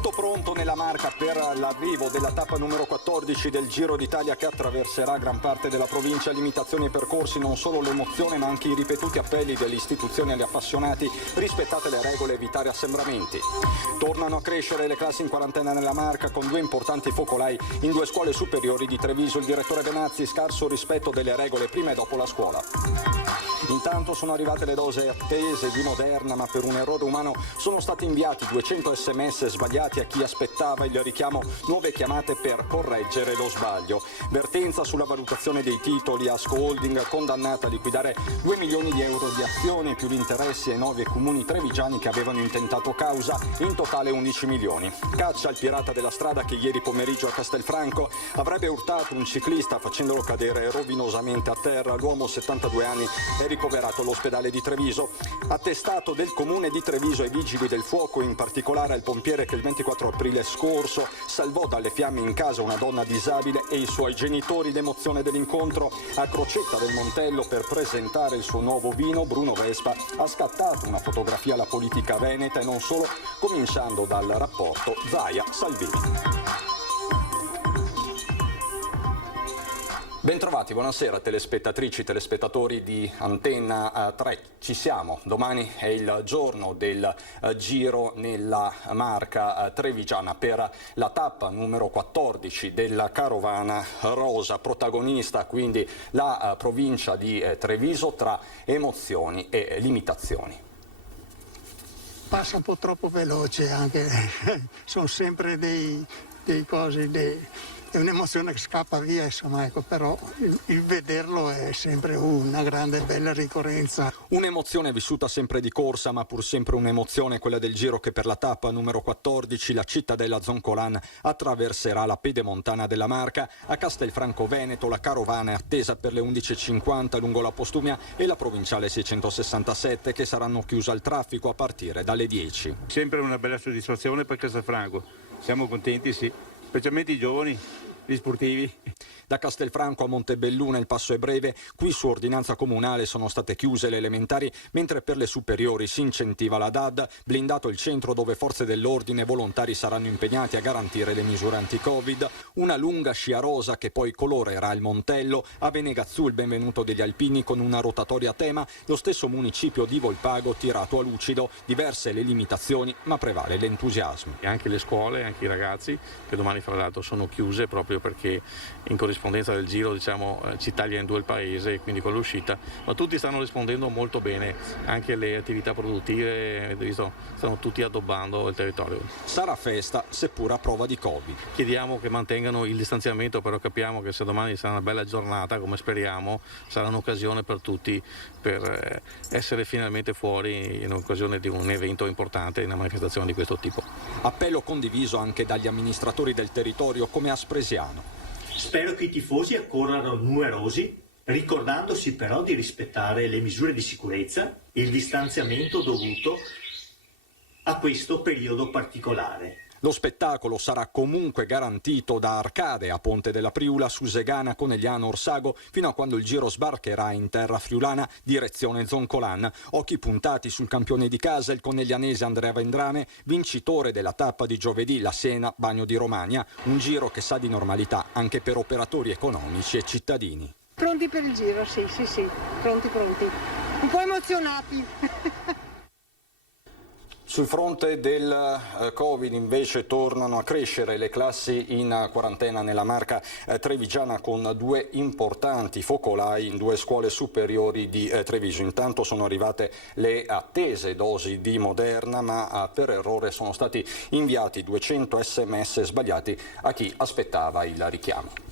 Tutto pronto nella Marca per l'arrivo della tappa numero 14 del Giro d'Italia che attraverserà gran parte della provincia. Limitazioni ai percorsi, non solo l'emozione ma anche i ripetuti appelli delle istituzioni agli appassionati: rispettate le regole, evitare assembramenti. Tornano a crescere le classi in quarantena nella Marca con due importanti focolai in due scuole superiori di Treviso. Il direttore Benazzi: scarso rispetto delle regole prima e dopo la scuola. Intanto sono arrivate le dosi attese di Moderna, ma per un errore umano sono stati inviati 200 sms sbagliati a chi aspettava il richiamo. Nuove chiamate per correggere lo sbaglio. Vertenza sulla valutazione dei titoli. Asco Holding condannata a liquidare 2 milioni di euro di azioni più gli interessi ai 9 comuni trevigiani che avevano intentato causa, in totale 11 milioni. Caccia al pirata della strada che ieri pomeriggio a Castelfranco avrebbe urtato un ciclista facendolo cadere rovinosamente a terra. L'uomo, 72 anni, è ricoverato all'ospedale di Treviso. Attestato del comune di Treviso ai vigili del fuoco, in particolare al pompiere che il 24 aprile scorso salvò dalle fiamme in casa una donna disabile e i suoi genitori. L'emozione dell'incontro a Crocetta del Montello per presentare il suo nuovo vino. Bruno Vespa ha scattato una fotografia alla politica veneta e non solo, cominciando dal rapporto Zaia-Salvini. Bentrovati, buonasera telespettatrici, telespettatori di Antenna 3. Ci siamo, domani è il giorno del Giro nella Marca trevigiana per la tappa numero 14 della Carovana Rosa. Protagonista quindi la provincia di Treviso tra emozioni e limitazioni. Passa un po' troppo veloce anche, sono sempre dei cose, è un'emozione che scappa via, insomma, ecco, però il vederlo è sempre una grande bella ricorrenza. Un'emozione vissuta sempre di corsa, ma pur sempre un'emozione quella del Giro che per la tappa numero 14 la cittadella Zoncolan attraverserà la pedemontana della Marca. A Castelfranco Veneto la carovana è attesa per le 11.50 lungo la Postumia e la provinciale 667, che saranno chiuse al traffico a partire dalle 10. Sempre una bella soddisfazione per Castelfranco, siamo contenti, sì. Specialmente i giovani, gli sportivi. Da Castelfranco a Montebelluna il passo è breve. Qui su ordinanza comunale sono state chiuse le elementari, mentre per le superiori si incentiva la DAD. Blindato il centro dove forze dell'ordine e volontari saranno impegnati a garantire le misure anti-Covid. Una lunga scia rosa che poi colorerà il Montello. A Venegazzu il benvenuto degli alpini con una rotatoria a tema. Lo stesso municipio di Volpago tirato a lucido. Diverse le limitazioni, ma prevale l'entusiasmo. E anche le scuole, anche i ragazzi, che domani fra l'altro sono chiuse proprio perché in corrispondenza del Giro, diciamo, ci taglia in due il paese e quindi con l'uscita, ma tutti stanno rispondendo molto bene, anche le attività produttive, visto, stanno tutti addobbando il territorio. Sarà festa, seppur a prova di Covid. Chiediamo che mantengano il distanziamento, però capiamo che se domani sarà una bella giornata, come speriamo, sarà un'occasione per tutti per essere finalmente fuori in occasione di un evento importante, una manifestazione di questo tipo. Appello condiviso anche dagli amministratori del territorio come Aspresiano. Spero che i tifosi accorrano numerosi, ricordandosi però di rispettare le misure di sicurezza e il distanziamento dovuto a questo periodo particolare. Lo spettacolo sarà comunque garantito da Arcade a Ponte della Priula, Susegana, Conegliano, Orsago, fino a quando il Giro sbarcherà in terra friulana direzione Zoncolan. Occhi puntati sul campione di casa, il coneglianese Andrea Vendrame, vincitore della tappa di giovedì, la Sena Bagno di Romagna. Un Giro che sa di normalità anche per operatori economici e cittadini. Pronti per il Giro, sì, pronti. Un po' emozionati. Sul fronte del Covid invece tornano a crescere le classi in quarantena nella Marca trevigiana con due importanti focolai in due scuole superiori di Treviso. Intanto sono arrivate le attese dosi di Moderna, ma per errore sono stati inviati 200 sms sbagliati a chi aspettava il richiamo.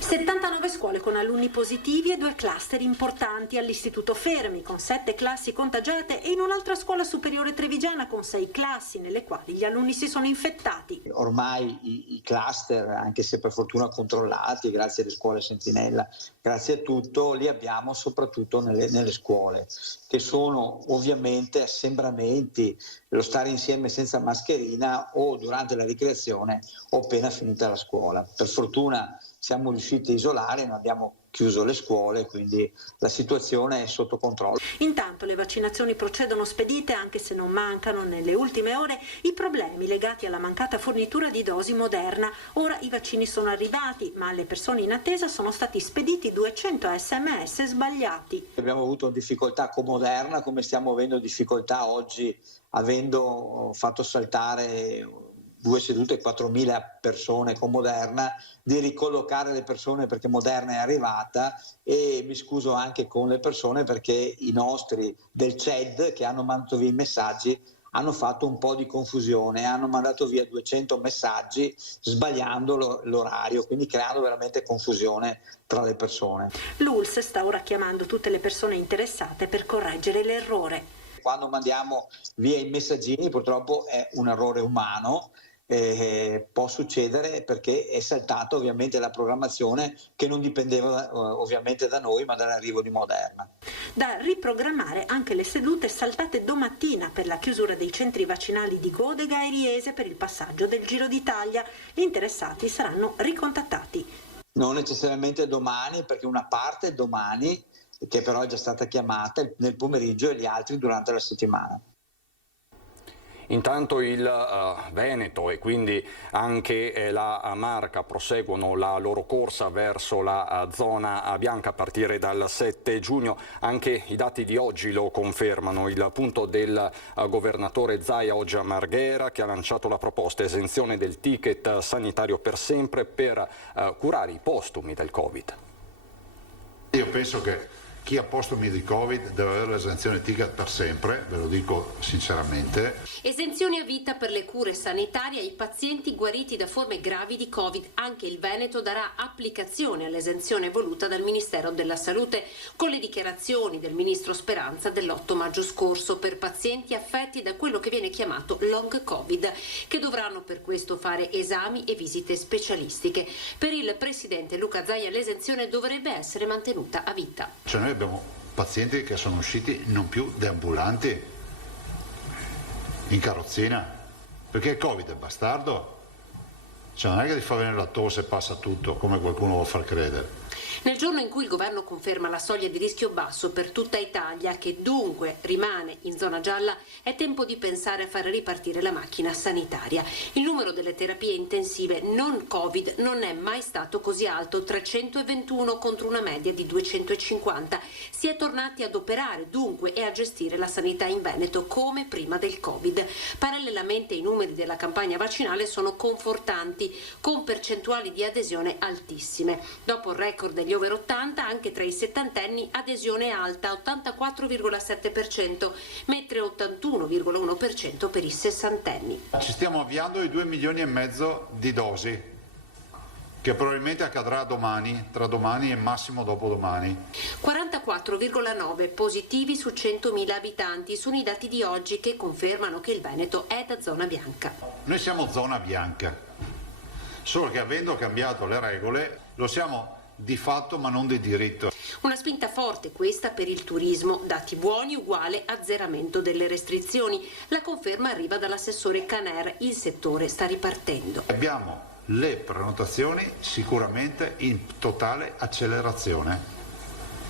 79 scuole con alunni positivi e 2 cluster importanti all'Istituto Fermi, con 7 classi contagiate, e in un'altra scuola superiore trevigiana con 6 classi nelle quali gli alunni si sono infettati. Ormai i cluster, anche se per fortuna controllati, grazie alle scuole sentinella, grazie a tutto, li abbiamo soprattutto nelle scuole, che sono ovviamente assembramenti, lo stare insieme senza mascherina o durante la ricreazione o appena finita la scuola. Per fortuna siamo riusciti riusciti a isolare, non abbiamo chiuso le scuole, quindi la situazione è sotto controllo. Intanto le vaccinazioni procedono spedite, anche se non mancano nelle ultime ore i problemi legati alla mancata fornitura di dosi Moderna. Ora i vaccini sono arrivati, ma alle persone in attesa sono stati spediti 200 SMS sbagliati. Abbiamo avuto difficoltà con Moderna, come stiamo avendo difficoltà oggi, avendo fatto saltare 2 sedute, 4.000 persone con Moderna, di ricollocare le persone perché Moderna è arrivata, e mi scuso anche con le persone perché i nostri del CED che hanno mandato via i messaggi hanno fatto un po' di confusione, hanno mandato via 200 messaggi sbagliando l'orario, quindi creando veramente confusione tra le persone. L'ULSS sta ora chiamando tutte le persone interessate per correggere l'errore. Quando mandiamo via i messaggini purtroppo è un errore umano, può succedere perché è saltata ovviamente la programmazione che non dipendeva ovviamente da noi ma dall'arrivo di Moderna. Da riprogrammare anche le sedute saltate domattina per la chiusura dei centri vaccinali di Godega e Riese per il passaggio del Giro d'Italia. Gli interessati saranno ricontattati. Non necessariamente domani, perché una parte domani, che però è già stata chiamata nel pomeriggio, e gli altri durante la settimana. Intanto il Veneto e quindi anche la Marca proseguono la loro corsa verso la zona bianca a partire dal 7 giugno. Anche i dati di oggi lo confermano. Il punto del governatore Zaia oggi a Marghera, che ha lanciato la proposta esenzione del ticket sanitario per sempre per curare i postumi del Covid. Io penso che chi ha postumi di Covid deve avere l'esenzione ticket per sempre, ve lo dico sinceramente. Esenzioni a vita per le cure sanitarie ai pazienti guariti da forme gravi di Covid. Anche il Veneto darà applicazione all'esenzione voluta dal Ministero della Salute, con le dichiarazioni del ministro Speranza dell'8 maggio scorso per pazienti affetti da quello che viene chiamato long Covid, che dovranno per questo fare esami e visite specialistiche. Per il presidente Luca Zaia l'esenzione dovrebbe essere mantenuta a vita. Cioè noi abbiamo pazienti che sono usciti non più deambulanti, in carrozzina, perché il Covid è bastardo, cioè non è che ti fa venire la tosse e passa tutto come qualcuno vuol far credere. Nel giorno in cui il governo conferma la soglia di rischio basso per tutta Italia, che dunque rimane in zona gialla, è tempo di pensare a far ripartire la macchina sanitaria. Il numero delle terapie intensive non Covid non è mai stato così alto, 321 contro una media di 250. Si è tornati ad operare dunque e a gestire la sanità in Veneto come prima del Covid. Parallelamente i numeri della campagna vaccinale sono confortanti, con percentuali di adesione altissime. Dopo il record degli over 80, anche tra i settantenni adesione alta, 84,7%, mentre 81,1% per i sessantenni. Ci stiamo avviando ai 2,5 milioni di dosi, che probabilmente accadrà domani, tra domani e massimo dopodomani. 44,9 positivi su 100.000 abitanti sono i dati di oggi che confermano che il Veneto è da zona bianca. Noi siamo zona bianca, solo che avendo cambiato le regole lo siamo di fatto ma non di diritto. Una spinta forte questa per il turismo, dati buoni uguale azzeramento delle restrizioni. La conferma arriva dall'assessore Caner, il settore sta ripartendo. Abbiamo le prenotazioni sicuramente in totale accelerazione.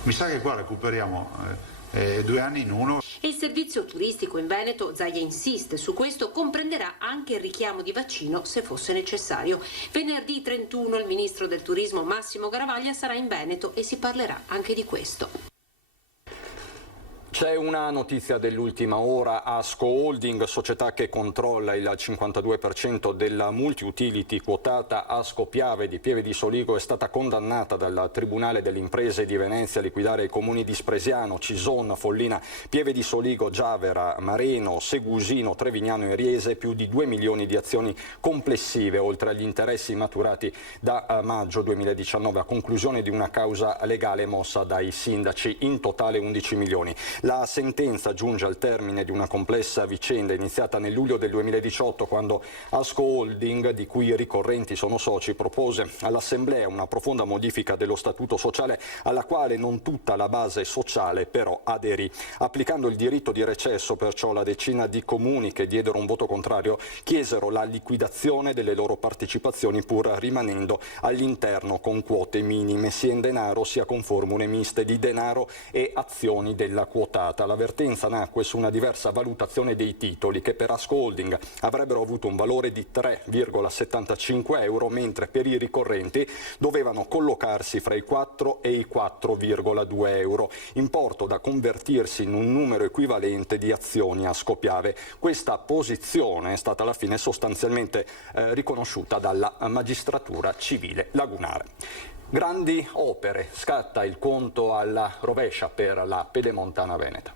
Mi sa che qua recuperiamo 2 anni in uno. E il servizio turistico in Veneto, Zaia insiste su questo, comprenderà anche il richiamo di vaccino se fosse necessario. Venerdì 31 il ministro del turismo Massimo Garavaglia sarà in Veneto e si parlerà anche di questo. C'è una notizia dell'ultima ora. Asco Holding, società che controlla il 52% della multi-utility quotata Asco Piave di Pieve di Soligo, è stata condannata dal Tribunale delle Imprese di Venezia a liquidare i comuni di Spresiano, Cison, Follina, Pieve di Soligo, Giavera, Mareno, Segusino, Trevignano e Riese, più di 2 milioni di azioni complessive, oltre agli interessi maturati da maggio 2019 a conclusione di una causa legale mossa dai sindaci, in totale 11 milioni. La sentenza giunge al termine di una complessa vicenda iniziata nel luglio del 2018, quando Asco Holding, di cui i ricorrenti sono soci, propose all'Assemblea una profonda modifica dello statuto sociale alla quale non tutta la base sociale però aderì. Applicando il diritto di recesso, perciò, la decina di comuni che diedero un voto contrario chiesero la liquidazione delle loro partecipazioni, pur rimanendo all'interno con quote minime, sia in denaro sia con formule miste di denaro e azioni della quotata. L'avvertenza nacque su una diversa valutazione dei titoli, che per Asco Holding avrebbero avuto un valore di 3,75 euro, mentre per i ricorrenti dovevano collocarsi fra i 4 e i 4,2 euro, importo da convertirsi in un numero equivalente di azioni Asco Piave. Questa posizione è stata alla fine sostanzialmente riconosciuta dalla magistratura civile lagunare. Grandi opere, scatta il conto alla rovescia per la Pedemontana Veneta.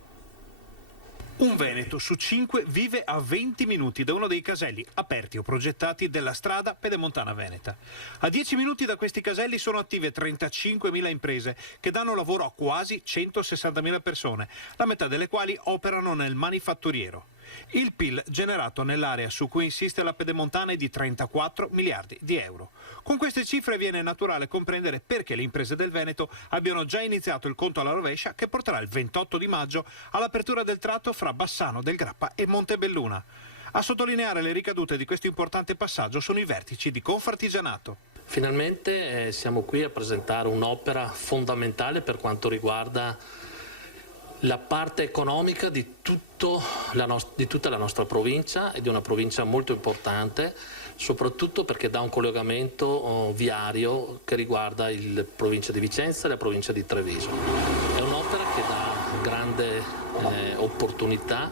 Un veneto su 5 vive a 20 minuti da uno dei caselli aperti o progettati della strada Pedemontana Veneta. A 10 minuti da questi caselli sono attive 35.000 imprese che danno lavoro a quasi 160.000 persone, la metà delle quali operano nel manifatturiero. Il PIL generato nell'area su cui insiste la Pedemontana è di 34 miliardi di euro. Con queste cifre viene naturale comprendere perché le imprese del Veneto abbiano già iniziato il conto alla rovescia, che porterà il 28 di maggio all'apertura del tratto fra Bassano del Grappa e Montebelluna. A sottolineare le ricadute di questo importante passaggio sono i vertici di Confartigianato. Finalmente siamo qui a presentare un'opera fondamentale per quanto riguarda la parte economica di tutta la nostra provincia, e di una provincia molto importante, soprattutto perché dà un collegamento viario che riguarda la provincia di Vicenza e la provincia di Treviso. È un'opera che dà grande opportunità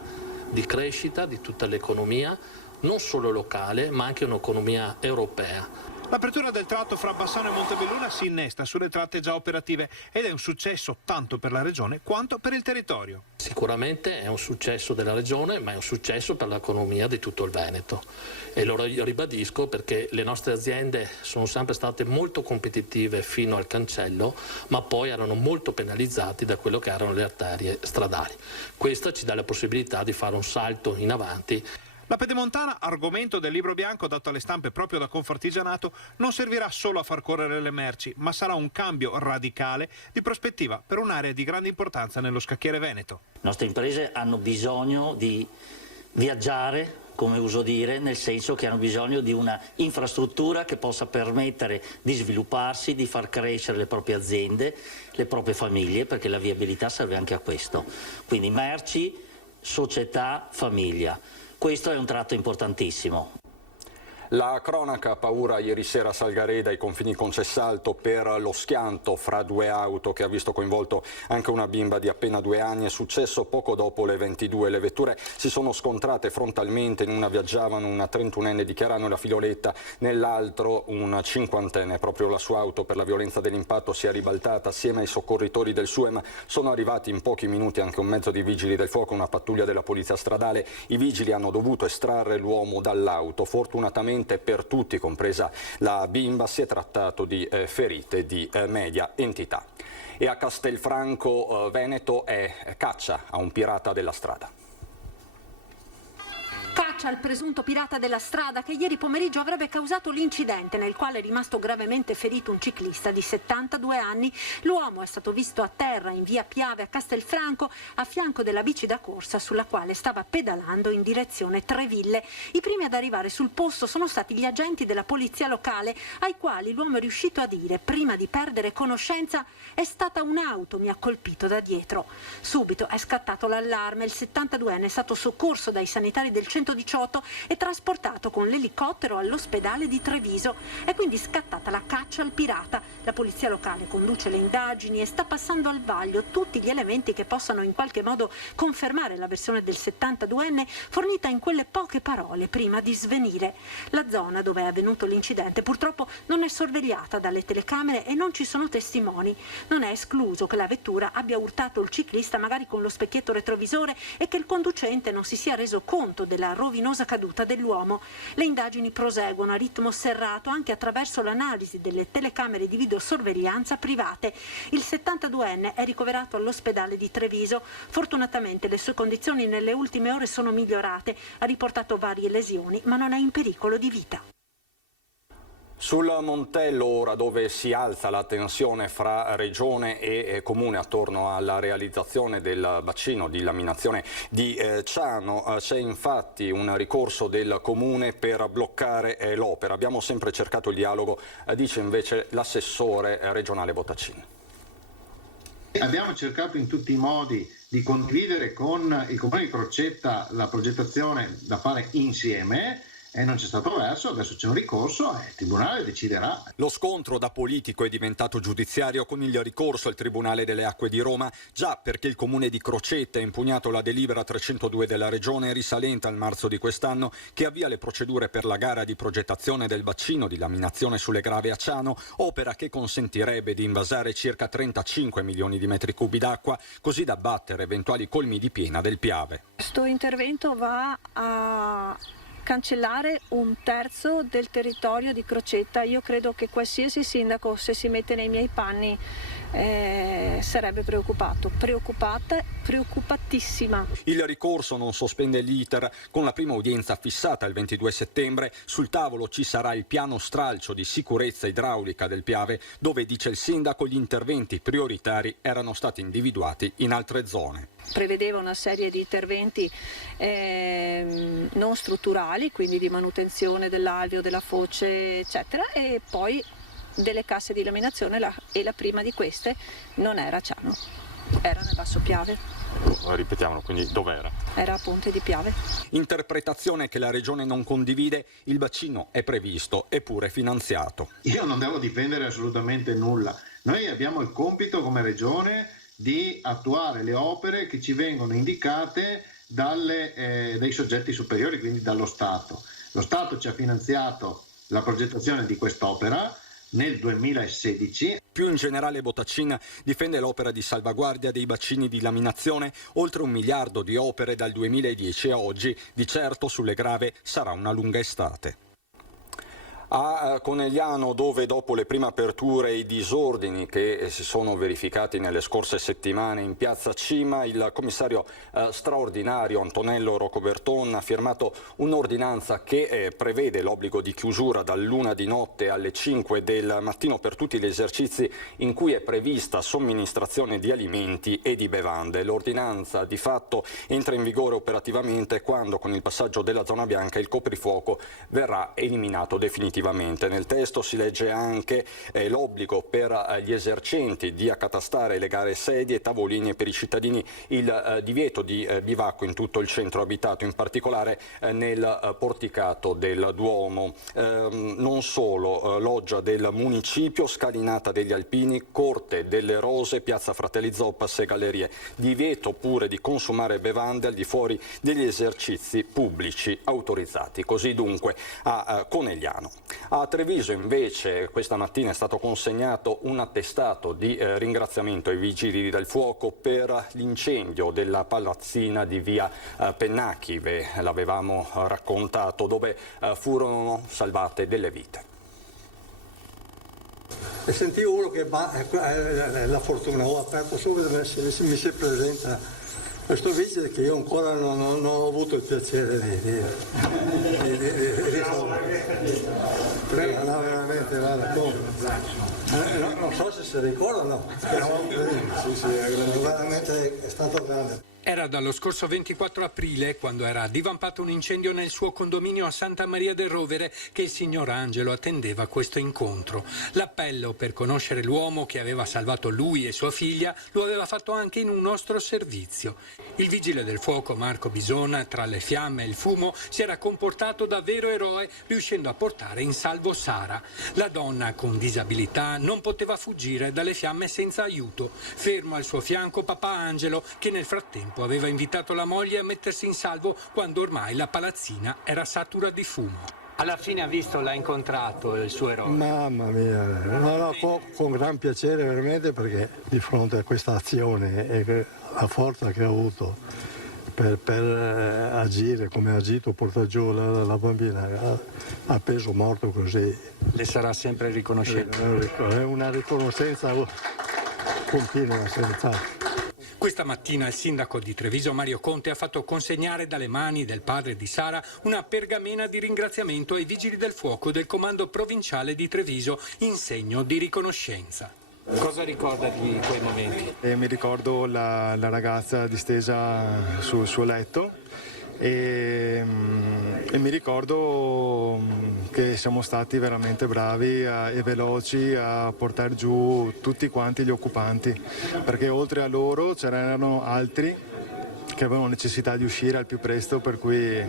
di crescita di tutta l'economia, non solo locale ma anche un'economia europea. L'apertura del tratto fra Bassano e Montebelluna si innesta sulle tratte già operative ed è un successo tanto per la regione quanto per il territorio. Sicuramente è un successo della regione, ma è un successo per l'economia di tutto il Veneto. E lo ribadisco perché le nostre aziende sono sempre state molto competitive fino al cancello, ma poi erano molto penalizzati da quello che erano le arterie stradali. Questo ci dà la possibilità di fare un salto in avanti. La Pedemontana, argomento del libro bianco dato alle stampe proprio da Confartigianato, non servirà solo a far correre le merci, ma sarà un cambio radicale di prospettiva per un'area di grande importanza nello scacchiere veneto. Le nostre imprese hanno bisogno di viaggiare, come uso dire, nel senso che hanno bisogno di una infrastruttura che possa permettere di svilupparsi, di far crescere le proprie aziende, le proprie famiglie, perché la viabilità serve anche a questo. Quindi merci, società, famiglia. Questo è un tratto importantissimo. La cronaca, paura ieri sera a Salgareda, ai confini con Cessalto, per lo schianto fra due auto che ha visto coinvolto anche una bimba di appena 2 anni. È successo poco dopo le 22. Le vetture si sono scontrate frontalmente, in una viaggiavano una 31enne di Chiarano e la Filoletta, nell'altro un 50enne. Proprio la sua auto, per la violenza dell'impatto, si è ribaltata. Assieme ai soccorritori del SUEM sono arrivati in pochi minuti anche un mezzo di vigili del fuoco, una pattuglia della polizia stradale. I vigili hanno dovuto estrarre l'uomo dall'auto. Fortunatamente per tutti, compresa la bimba, si è trattato di ferite di media entità. E a Castelfranco Veneto è caccia a un pirata della strada. Caccia al presunto pirata della strada che ieri pomeriggio avrebbe causato l'incidente nel quale è rimasto gravemente ferito un ciclista di 72 anni. L'uomo è stato visto a terra in via Piave a Castelfranco a fianco della bici da corsa sulla quale stava pedalando in direzione Treville. I primi ad arrivare sul posto sono stati gli agenti della polizia locale, ai quali l'uomo è riuscito a dire, prima di perdere conoscenza: è stata un'auto, mi ha colpito da dietro. Subito è scattato l'allarme, il 72enne è stato soccorso dai sanitari del 118 e trasportato con l'elicottero all'ospedale di Treviso. È quindi scattata la caccia al pirata. La polizia locale conduce le indagini e sta passando al vaglio tutti gli elementi che possano in qualche modo confermare la versione del 72enne fornita in quelle poche parole prima di svenire. La zona dove è avvenuto l'incidente purtroppo non è sorvegliata dalle telecamere e non ci sono testimoni. Non è escluso che la vettura abbia urtato il ciclista magari con lo specchietto retrovisore e che il conducente non si sia reso conto della rovinatura vertiginosa caduta dell'uomo. Le indagini proseguono a ritmo serrato anche attraverso l'analisi delle telecamere di videosorveglianza private. Il 72enne è ricoverato all'ospedale di Treviso. Fortunatamente le sue condizioni nelle ultime ore sono migliorate. Ha riportato varie lesioni, ma non è in pericolo di vita. Sul Montello ora, dove si alza la tensione fra Regione e Comune attorno alla realizzazione del bacino di laminazione di Ciano, c'è infatti un ricorso del Comune per bloccare l'opera. Abbiamo sempre cercato il dialogo, dice invece l'assessore regionale Bottacin. Abbiamo cercato in tutti i modi di condividere con il Comune di Crocetta la progettazione da fare insieme, e non c'è stato verso, adesso c'è un ricorso e il Tribunale deciderà. Lo scontro da politico è diventato giudiziario con il ricorso al Tribunale delle Acque di Roma, già perché il Comune di Crocetta ha impugnato la delibera 302 della Regione risalente al marzo di quest'anno, che avvia le procedure per la gara di progettazione del bacino di laminazione sulle Grave a Ciano, opera che consentirebbe di invasare circa 35 milioni di metri cubi d'acqua, così da abbattere eventuali colmi di piena del Piave. Questo intervento va a cancellare un terzo del territorio di Crocetta. Io credo che qualsiasi sindaco, se si mette nei miei panni, sarebbe preoccupatissima. Il ricorso non sospende l'iter, con la prima udienza fissata il 22 settembre. Sul tavolo ci sarà il piano stralcio di sicurezza idraulica del Piave, dove, dice il sindaco, gli interventi prioritari erano stati individuati in altre zone. Prevedeva una serie di interventi non strutturali, quindi di manutenzione dell'alveo, della foce, eccetera, e poi delle casse di laminazione, e la prima di queste non era a Ciano, era nel Basso Piave. Ripetiamolo, quindi dov'era? Era a Ponte di Piave. Interpretazione che la Regione non condivide. Il bacino è previsto eppure finanziato. Io non devo difendere assolutamente nulla. Noi abbiamo il compito come Regione di attuare le opere che ci vengono indicate dai soggetti superiori, quindi dallo Stato. Lo Stato ci ha finanziato la progettazione di quest'opera nel 2016. Più in generale Bottacin difende l'opera di salvaguardia dei bacini di laminazione, oltre 1 miliardo di opere dal 2010 a oggi. Di certo sulle Grave sarà una lunga estate. A Conegliano, dove dopo le prime aperture e i disordini che si sono verificati nelle scorse settimane in piazza Cima, il commissario straordinario Antonello Rocoberton ha firmato un'ordinanza che prevede l'obbligo di chiusura dall'1 di notte alle 5 del mattino per tutti gli esercizi in cui è prevista somministrazione di alimenti e di bevande. L'ordinanza di fatto entra in vigore operativamente quando, con il passaggio della zona bianca, il coprifuoco verrà eliminato definitivamente. Nel testo si legge anche l'obbligo per gli esercenti di accatastare e legare sedie e tavolini, e per i cittadini il divieto di bivacco in tutto il centro abitato, in particolare nel porticato del Duomo. Non solo, loggia del municipio, scalinata degli Alpini, Corte delle Rose, piazza Fratelli Zoppas e gallerie. Divieto pure di consumare bevande al di fuori degli esercizi pubblici autorizzati. Così dunque a Conegliano. A Treviso invece questa mattina è stato consegnato un attestato di ringraziamento ai vigili del fuoco per l'incendio della palazzina di via Pennacchi, l'avevamo raccontato, dove furono salvate delle vite. E sentivo uno che la fortuna, ho aperto subito, mi si presenta questo vigile che io ancora non ho avuto il piacere di risolvere. No, veramente, guarda, non so se si ricordano, sì, veramente è stato grande. Era dallo scorso 24 aprile, quando era divampato un incendio nel suo condominio a Santa Maria del Rovere, che il signor Angelo attendeva questo incontro. L'appello per conoscere l'uomo che aveva salvato lui e sua figlia lo aveva fatto anche in un nostro servizio. Il vigile del fuoco Marco Bisona, tra le fiamme e il fumo, si era comportato da vero eroe, riuscendo a portare in salvo Sara. La donna con disabilità non poteva fuggire dalle fiamme senza aiuto. Fermo al suo fianco papà Angelo, che nel frattempo aveva invitato la moglie a mettersi in salvo quando ormai la palazzina era satura di fumo. Alla fine l'ha incontrato il suo eroe? Mamma mia, con gran piacere veramente, perché di fronte a questa azione e la forza che ha avuto per agire come ha agito, portare giù la bambina a peso morto così. Le sarà sempre riconoscente. È una riconoscenza continua, senz'altro. Questa mattina il sindaco di Treviso Mario Conte ha fatto consegnare dalle mani del padre di Sara una pergamena di ringraziamento ai vigili del fuoco del comando provinciale di Treviso in segno di riconoscenza. Cosa ricorda di quei momenti? Mi ricordo la ragazza distesa sul suo letto e mi ricordo che siamo stati veramente bravi e veloci a portare giù tutti quanti gli occupanti, perché oltre a loro c'erano altri che avevano necessità di uscire al più presto, per cui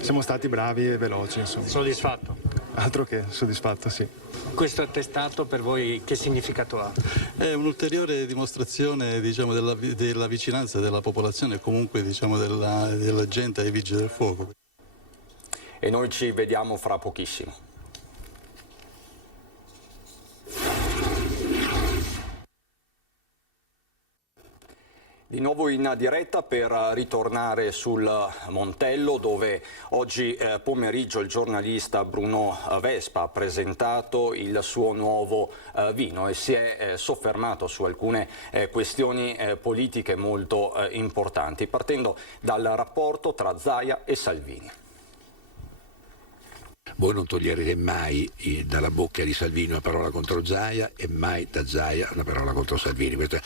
siamo stati bravi e veloci. Insomma. Soddisfatto? Altro che soddisfatto, sì. Questo attestato per voi che significato ha? È un'ulteriore dimostrazione, diciamo, della vicinanza della popolazione e comunque, diciamo, della gente ai vigili del fuoco. E noi ci vediamo fra pochissimo. Di nuovo in diretta per ritornare sul Montello, dove oggi pomeriggio il giornalista Bruno Vespa ha presentato il suo nuovo vino e si è soffermato su alcune questioni politiche molto importanti, partendo dal rapporto tra Zaia e Salvini. Voi non toglierete mai dalla bocca di Salvini una parola contro Zaia e mai da Zaia una parola contro Salvini. Questo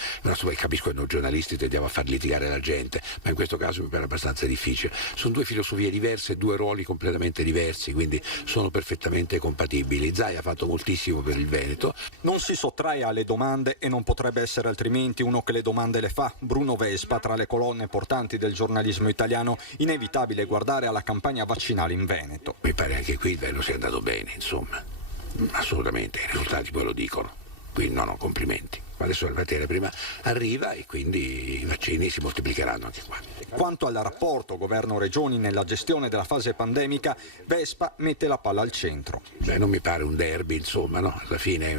capisco che noi giornalisti tendiamo a far litigare la gente, ma in questo caso mi pare abbastanza difficile. Sono due filosofie diverse, due ruoli completamente diversi, quindi sono perfettamente compatibili. Zaia ha fatto moltissimo per il Veneto. Non si sottrae alle domande e non potrebbe essere altrimenti uno che le domande le fa. Bruno Vespa, tra le colonne portanti del giornalismo italiano, inevitabile guardare alla campagna vaccinale in Veneto. Mi pare anche qui il Veneto sia andato bene, insomma, assolutamente, i risultati poi lo dicono, quindi no, complimenti. Adesso la materia prima arriva e quindi i vaccini si moltiplicheranno anche qua. Quanto al rapporto governo-regioni nella gestione della fase pandemica, Vespa mette la palla al centro. Non mi pare un derby, insomma, no? Alla fine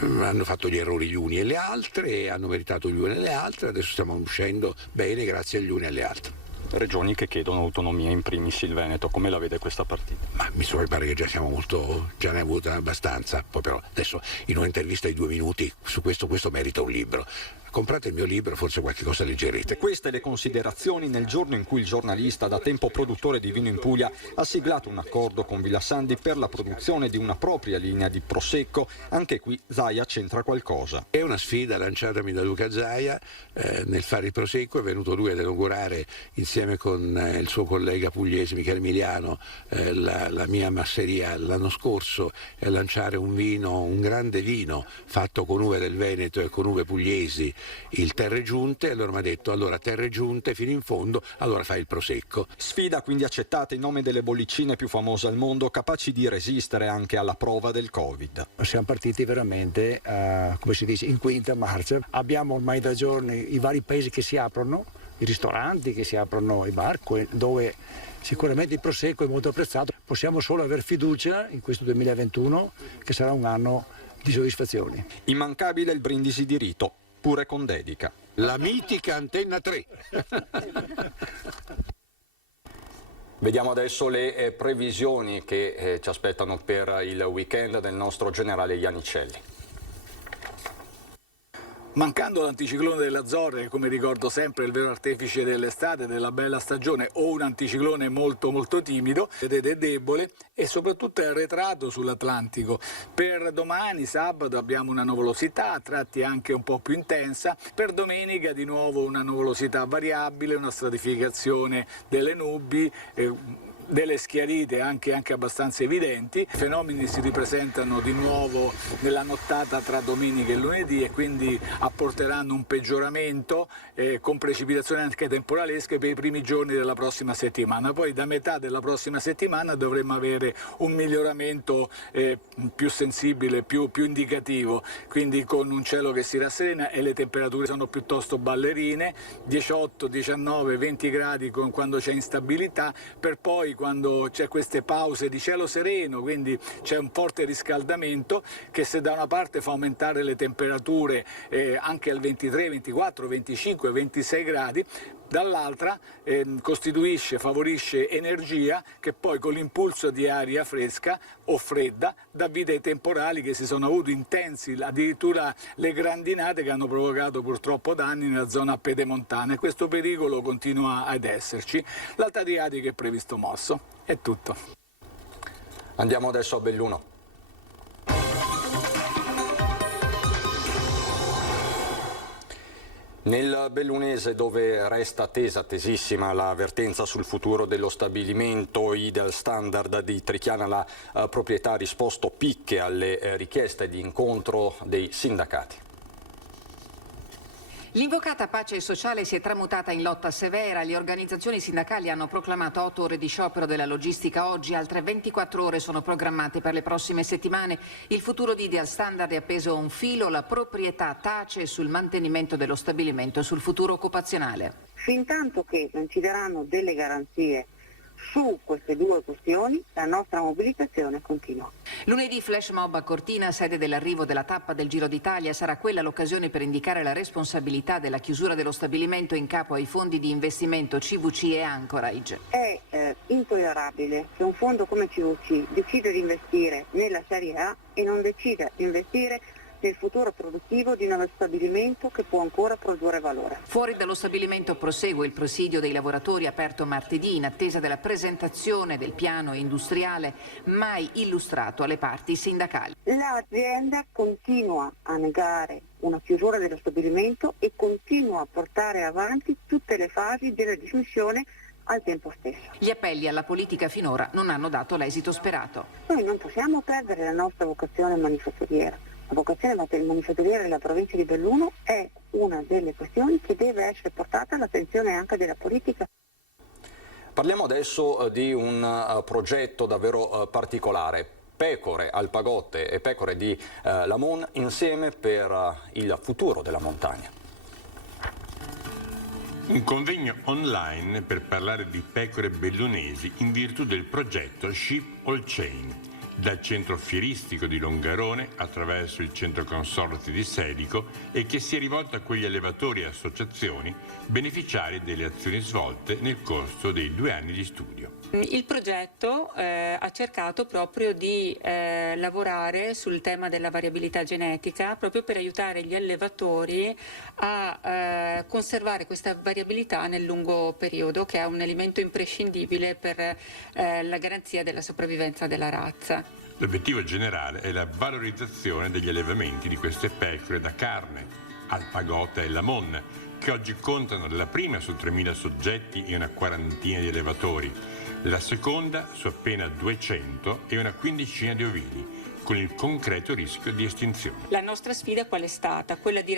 hanno fatto gli errori gli uni e le altre, hanno meritato gli uni e le altre, adesso stiamo uscendo bene grazie agli uni e alle altre. Regioni che chiedono autonomia, in primis il Veneto. Come la vede questa partita? Ma mi pare che già ne ha avuta abbastanza. Poi però adesso in un'intervista di 2 minuti su questo merita un libro. Comprate il mio libro, forse qualche cosa leggerete. Queste le considerazioni nel giorno in cui il giornalista, da tempo produttore di vino in Puglia, ha siglato un accordo con Villa Sandi per la produzione di una propria linea di Prosecco. Anche qui Zaia c'entra qualcosa. È una sfida lanciatami da Luca Zaia nel fare il Prosecco. È venuto lui ad inaugurare insieme con il suo collega pugliese Michele Emiliano la mia masseria l'anno scorso, e lanciare un grande vino fatto con uve del Veneto e con uve pugliesi, il Terre Giunte. Allora mi ha detto: allora Terre Giunte fino in fondo, allora fai il Prosecco. Sfida quindi accettata in nome delle bollicine più famose al mondo, capaci di resistere anche alla prova del Covid. Siamo partiti veramente, come si dice, in quinta marcia. Abbiamo ormai da giorni i vari paesi che si aprono, i ristoranti che si aprono, i bar, dove sicuramente il Prosecco è molto apprezzato. Possiamo solo aver fiducia in questo 2021, che sarà un anno di soddisfazioni. Immancabile il brindisi di rito, pure con dedica. La mitica Antenna 3. Vediamo adesso le previsioni che ci aspettano per il weekend del nostro generale Iannicelli. Mancando l'anticiclone delle Azzorre, come ricordo sempre il vero artefice dell'estate, della bella stagione, o un anticiclone molto molto timido, vedete è debole e soprattutto è arretrato sull'Atlantico. Per domani, sabato, abbiamo una nuvolosità, a tratti anche un po' più intensa. Per domenica di nuovo una nuvolosità variabile, una stratificazione delle nubi, delle schiarite anche abbastanza evidenti. I fenomeni si ripresentano di nuovo nella nottata tra domenica e lunedì e quindi apporteranno un peggioramento con precipitazioni anche temporalesche per i primi giorni della prossima settimana. Poi da metà della prossima settimana dovremmo avere un miglioramento più sensibile, più indicativo, quindi con un cielo che si rasserena e le temperature sono piuttosto ballerine, 18, 19, 20 gradi quando c'è instabilità, per poi quando c'è queste pause di cielo sereno, quindi c'è un forte riscaldamento che se da una parte fa aumentare le temperature anche al 23, 24, 25, 26 gradi, dall'altra favorisce energia che poi con l'impulso di aria fresca o fredda dà vita ai temporali che si sono avuti intensi, addirittura le grandinate che hanno provocato purtroppo danni nella zona pedemontana, e questo pericolo continua ad esserci. L'Alta Adriatica è previsto mosso. È tutto. Andiamo adesso a Belluno. Nel bellunese, dove resta tesissima l'avvertenza sul futuro dello stabilimento Ideal Standard di Trichiana, la proprietà ha risposto picche alle richieste di incontro dei sindacati. L'invocata pace sociale si è tramutata in lotta severa. Le organizzazioni sindacali hanno proclamato 8 ore di sciopero della logistica oggi, altre 24 ore sono programmate per le prossime settimane. Il futuro di Ideal Standard è appeso a un filo, la proprietà tace sul mantenimento dello stabilimento e sul futuro occupazionale. Fintanto che non ci daranno delle garanzie su queste due questioni, la nostra mobilitazione continua. Lunedì flash mob a Cortina, sede dell'arrivo della tappa del Giro d'Italia. Sarà quella l'occasione per indicare la responsabilità della chiusura dello stabilimento in capo ai fondi di investimento CVC e Anchorage. È intollerabile che un fondo come CVC decida di investire nella Serie A e non decida di investire nel futuro produttivo di uno stabilimento che può ancora produrre valore. Fuori dallo stabilimento prosegue il presidio dei lavoratori aperto martedì in attesa della presentazione del piano industriale mai illustrato alle parti sindacali. L'azienda continua a negare una chiusura dello stabilimento e continua a portare avanti tutte le fasi della dismissione al tempo stesso. Gli appelli alla politica finora non hanno dato l'esito sperato. Noi non possiamo perdere la nostra vocazione manifatturiera. La vocazione manifatturiera della provincia di Belluno è una delle questioni che deve essere portata all'attenzione anche della politica. Parliamo adesso di un progetto davvero particolare. Pecore, alpagotte e pecore di Lamon insieme per il futuro della montagna. Un convegno online per parlare di pecore bellunesi in virtù del progetto Sheep All Chain. Dal centro fieristico di Longarone attraverso il centro consorzi di Sedico, e che si è rivolto a quegli allevatori e associazioni beneficiari delle azioni svolte nel corso dei 2 anni di studio. Il progetto ha cercato proprio di lavorare sul tema della variabilità genetica, proprio per aiutare gli allevatori a conservare questa variabilità nel lungo periodo, che è un elemento imprescindibile per la garanzia della sopravvivenza della razza. L'obiettivo generale è la valorizzazione degli allevamenti di queste pecore da carne, Alpagotta e Lamon, che oggi contano la prima su 3.000 soggetti e una quarantina di allevatori, la seconda su appena 200 e una quindicina di ovini, con il concreto rischio di estinzione. La nostra sfida qual è stata? Quella di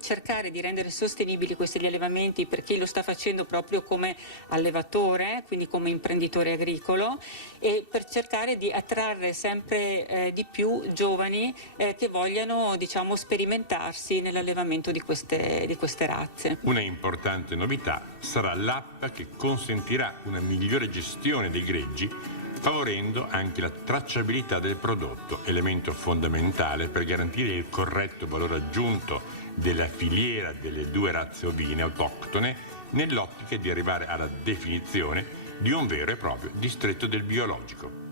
cercare di rendere sostenibili questi allevamenti per chi lo sta facendo proprio come allevatore, quindi come imprenditore agricolo, e per cercare di attrarre sempre di più giovani che vogliano, diciamo, sperimentarsi nell'allevamento di queste razze. Una importante novità sarà l'app che consentirà una migliore gestione dei greggi, favorendo anche la tracciabilità del prodotto, elemento fondamentale per garantire il corretto valore aggiunto della filiera delle 2 razze ovine autoctone, nell'ottica di arrivare alla definizione di un vero e proprio distretto del biologico.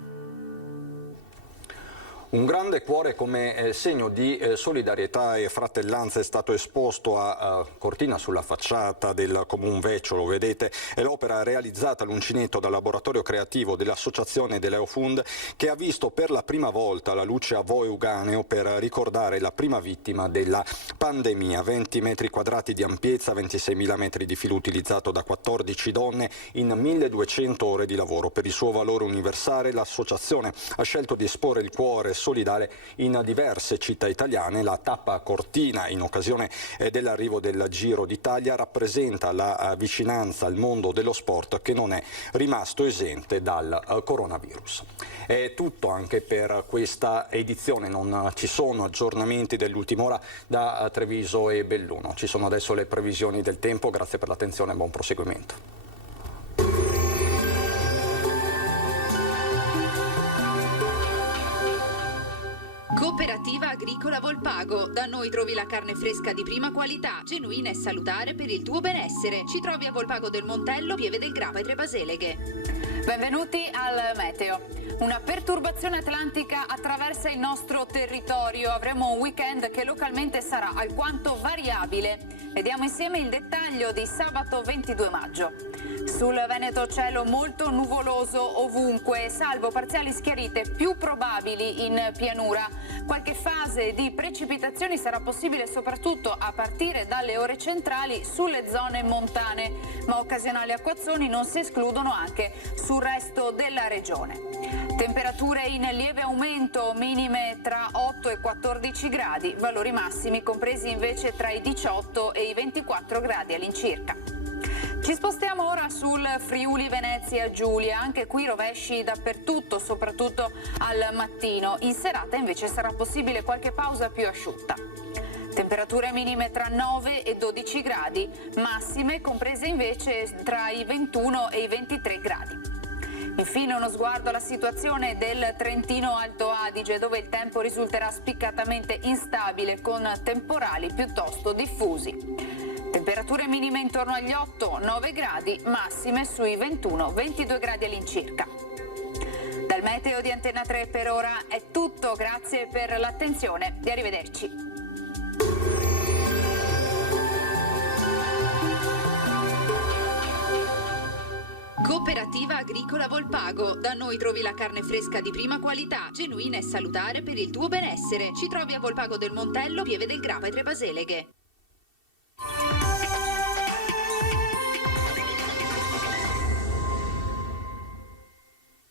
Un grande cuore come segno di solidarietà e fratellanza è stato esposto a Cortina sulla facciata del Comune Vecchio, lo vedete, è l'opera realizzata all'uncinetto dal laboratorio creativo dell'associazione dell'Eofund, che ha visto per la prima volta la luce a Vo Euganeo per ricordare la prima vittima della pandemia. 20 metri quadrati di ampiezza, 26.000 metri di filo utilizzato da 14 donne in 1.200 ore di lavoro. Per il suo valore universale l'associazione ha scelto di esporre il cuore solidale in diverse città italiane. La tappa a Cortina in occasione dell'arrivo del Giro d'Italia rappresenta la vicinanza al mondo dello sport, che non è rimasto esente dal coronavirus. È tutto anche per questa edizione, non ci sono aggiornamenti dell'ultima ora da Treviso e Belluno. Ci sono adesso le previsioni del tempo. Grazie per l'attenzione e buon proseguimento. Cooperativa Agricola Volpago. Da noi trovi la carne fresca di prima qualità, genuina e salutare per il tuo benessere. Ci trovi a Volpago del Montello, Pieve del Grappa e Tre Baseleghe. Benvenuti al meteo. Una perturbazione atlantica attraversa il nostro territorio. Avremo un weekend che localmente sarà alquanto variabile. Vediamo insieme il dettaglio di sabato 22 maggio. Sul Veneto cielo molto nuvoloso ovunque, salvo parziali schiarite più probabili in pianura. Qualche fase di precipitazioni sarà possibile soprattutto a partire dalle ore centrali sulle zone montane, ma occasionali acquazzoni non si escludono anche sul resto della regione. Temperature in lieve aumento, minime tra 8 e 14 gradi, valori massimi compresi invece tra i 18 e i 24 gradi all'incirca. Ci spostiamo ora sul Friuli Venezia Giulia, anche qui rovesci dappertutto, soprattutto al mattino. In serata invece sarà possibile qualche pausa più asciutta. Temperature minime tra 9 e 12 gradi, massime comprese invece tra i 21 e i 23 gradi. Infine uno sguardo alla situazione del Trentino Alto Adige, dove il tempo risulterà spiccatamente instabile con temporali piuttosto diffusi. Temperature minime intorno agli 8-9 gradi, massime sui 21-22 gradi all'incirca. Dal meteo di Antenna 3 per ora è tutto, grazie per l'attenzione e arrivederci. Cooperativa Agricola Volpago. Da noi trovi la carne fresca di prima qualità, genuina e salutare per il tuo benessere. Ci trovi a Volpago del Montello, Pieve del Grappa e Tre Baseleghe.